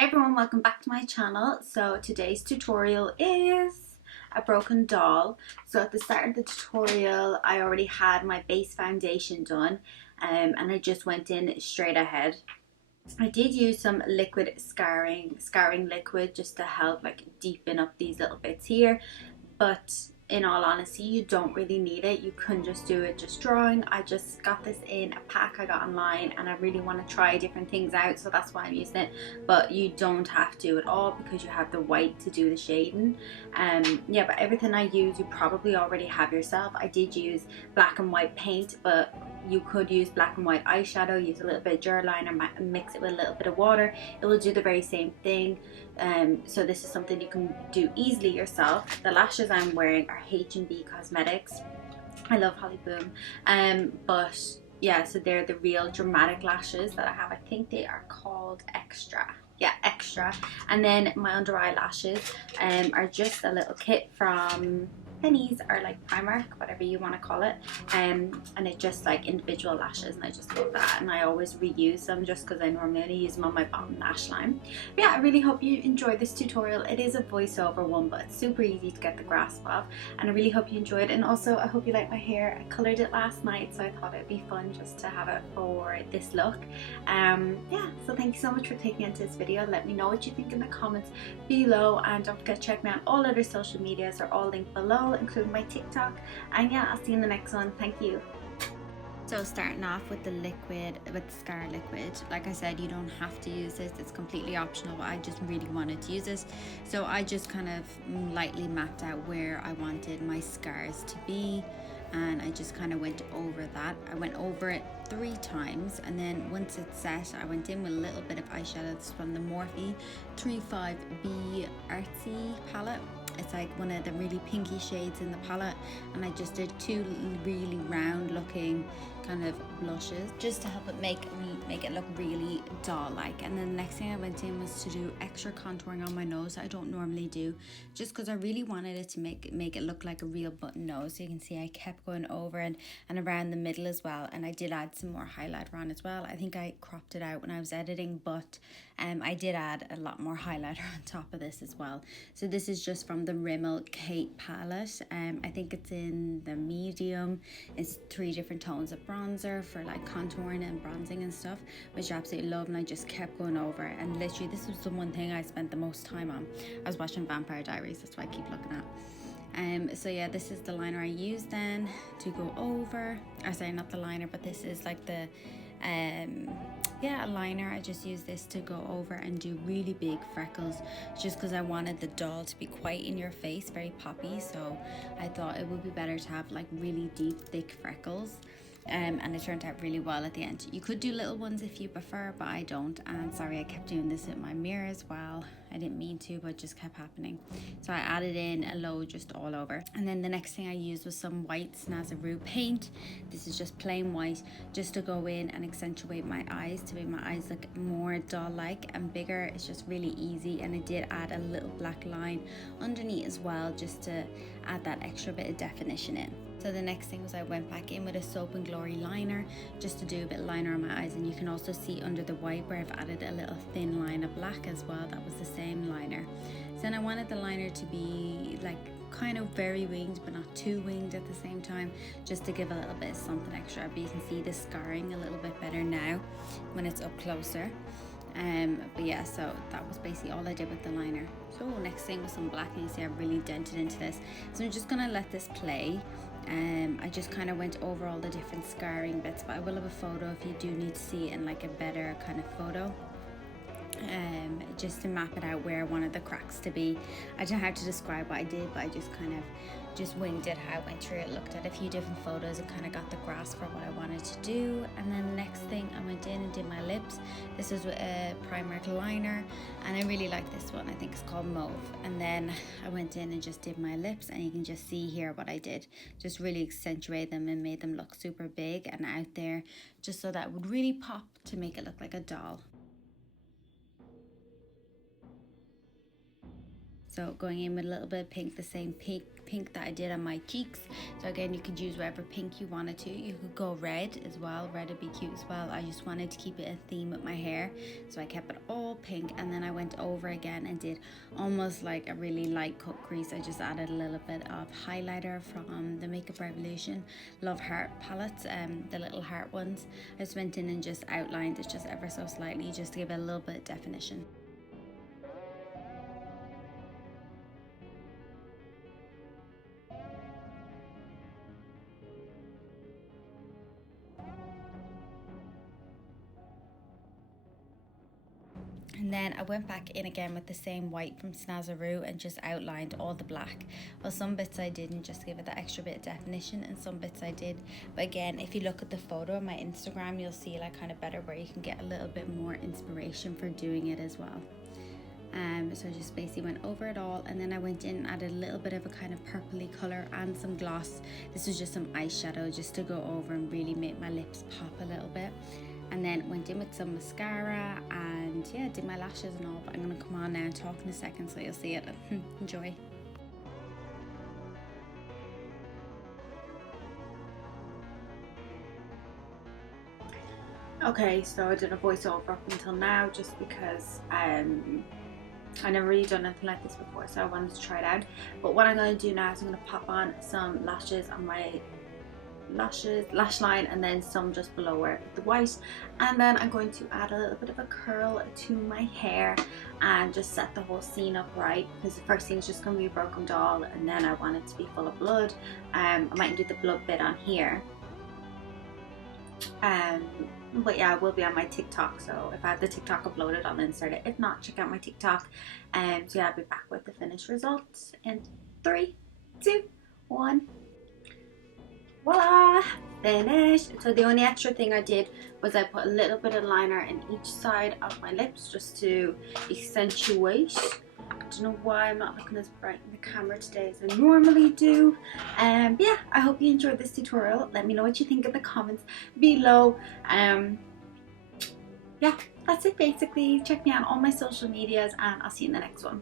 Hey everyone, welcome back to my channel. So today's tutorial is a broken doll. So at the start of the tutorial I already had my base foundation done and I just went in straight ahead. I did use some liquid scarring liquid just to help like deepen up these little bits here, but in all honesty you don't really need it. You can just do it just drawing. I just got this in a pack I got online and I really want to try different things out, so that's why I'm using it. But you don't have to at all because you have the white to do the shading. Yeah, but everything I use you probably already have yourself. I did use black and white paint, but you could use black and white eyeshadow, use a little bit of gel liner, mix it with a little bit of water. It will do the very same thing. So this is something you can do easily yourself. The lashes I'm wearing are H&B Cosmetics. I love Holly Boom. But yeah, so they're the real dramatic lashes that I have. I think they are called Extra. Yeah, Extra. And then my under eye lashes are just a little kit from Pennies or like Primark, whatever you want to call it, and it's just like individual lashes, and I just love that, and I always reuse them just because I normally only use them on my bottom lash line. But yeah, I really hope you enjoyed this tutorial. It is a voiceover one, but it's super easy to get the grasp of, and I really hope you enjoyed. And also I hope you like my hair. I colored it last night, so I thought it'd be fun just to have it for this look. Yeah, so thank you so much for taking into this video. Let me know what you think in the comments below, and don't forget to check me out. All other social medias are all linked below, including my TikTok. And yeah, I'll see you in the next one. Thank you. So starting off with the liquid, with Scar liquid, like I said, you don't have to use this, it's completely optional, but I just really wanted to use this. So I just kind of lightly mapped out where I wanted my scars to be, and I just kind of went over that. I went over it 3 times, and then once it's set I went in with a little bit of eyeshadow. It's from the Morphe 35B Artsy palette. It's like one of the really pinky shades in the palette, and I just did 2 really round looking kind of blushes just to help it make it look really doll-like. And then the next thing I went in was to do extra contouring on my nose. I don't normally do, just because I really wanted it to make it look like a real button nose. So you can see I kept going over and around the middle as well, and I did add some more highlighter on as well. I think I cropped it out when I was editing, but I did add a lot more highlighter on top of this as well. So this is just from the Rimmel Kate palette. I think it's in the medium. It's 3 different tones of bronzer for like contouring and bronzing and stuff, which I absolutely love, and I just kept going over, and literally this was the one thing I spent the most time on. I was watching Vampire Diaries, that's what I keep looking at. So yeah, this is the liner I used then to go over, or sorry, not the liner, but this is like the yeah, a liner. I just use this to go over and do really big freckles, just because I wanted the doll to be quite in your face, very poppy. So I thought it would be better to have like really deep thick freckles. And it turned out really well at the end. You could do little ones if you prefer, but I don't. And sorry, I kept doing this with my mirror as well. I didn't mean to, but it just kept happening. So I added in a load just all over. And then the next thing I used was some white Snazaroo paint. This is just plain white, just to go in and accentuate my eyes, to make my eyes look more doll-like and bigger. It's just really easy. And I did add a little black line underneath as well, just to add that extra bit of definition in. So the next thing was I went back in with a Soap and Glory liner, just to do a bit of liner on my eyes, and you can also see under the white where I've added a little thin line of black as well. That was the same liner. So then I wanted the liner to be like kind of very winged, but not too winged at the same time, just to give a little bit of something extra. But you can see the scarring a little bit better now when it's up closer. But yeah, so that was basically all I did with the liner. So next thing was some black, and you see I really dented into this. So I'm just gonna let this play. I just kind of went over all the different scarring bits, but I will have a photo if you do need to see it in like a better kind of photo. Just to map it out where I wanted the cracks to be. I don't know how to describe what I did, but I just kind of just winged it how I went through it, looked at a few different photos and kind of got the grasp for what I wanted to do. And then the next thing I went in and did my lips. This is with a Primark liner, and I really like this one. I think it's called Mauve. And then I went in and just did my lips, and you can just see here what I did. Just really accentuate them and made them look super big and out there, just so that it would really pop to make it look like a doll. So going in with a little bit of pink, the same pink that I did on my cheeks. So again, you could use whatever pink you wanted to. You could go red as well. Red would be cute as well. I just wanted to keep it a theme with my hair, so I kept it all pink. And then I went over again and did almost like a really light cut crease. I just added a little bit of highlighter from the Makeup Revolution Love Heart palettes, the little heart ones. I just went in and just outlined it just ever so slightly, just to give it a little bit of definition. And then I went back in again with the same white from Snazzaroo and just outlined all the black. Well, some bits I didn't, just give it that extra bit of definition, and some bits I did. But again, if you look at the photo on my Instagram, you'll see like kind of better where you can get a little bit more inspiration for doing it as well. So I just basically went over it all, and then I went in and added a little bit of a kind of purpley color and some gloss. This was just some eyeshadow just to go over and really make my lips pop a little bit. And then went in with some mascara and yeah, did my lashes and all. But I'm gonna come on now and talk in a second so you'll see it. Enjoy. Okay, so I did a voiceover up until now just because I never really done anything like this before, so I wanted to try it out. But what I'm going to do now is I'm going to pop on some lashes on my lash line, and then some just below where the white, and then I'm going to add a little bit of a curl to my hair and just set the whole scene up right, because the first thing is just going to be a broken doll, and then I want it to be full of blood. I might do the blood bit on here, but yeah, I will be on my TikTok, so if I have the TikTok uploaded I'll insert it. If not, check out my TikTok. So yeah, I'll be back with the finished results in 3, 2, 1. Voila, finished. So the only extra thing I did was I put a little bit of liner in each side of my lips just to accentuate. I don't know why I'm not looking as bright in the camera today as I normally do. Yeah, I hope you enjoyed this tutorial. Let me know what you think in the comments below. Yeah, that's it basically. Check me out on all my social medias, and I'll see you in the next one.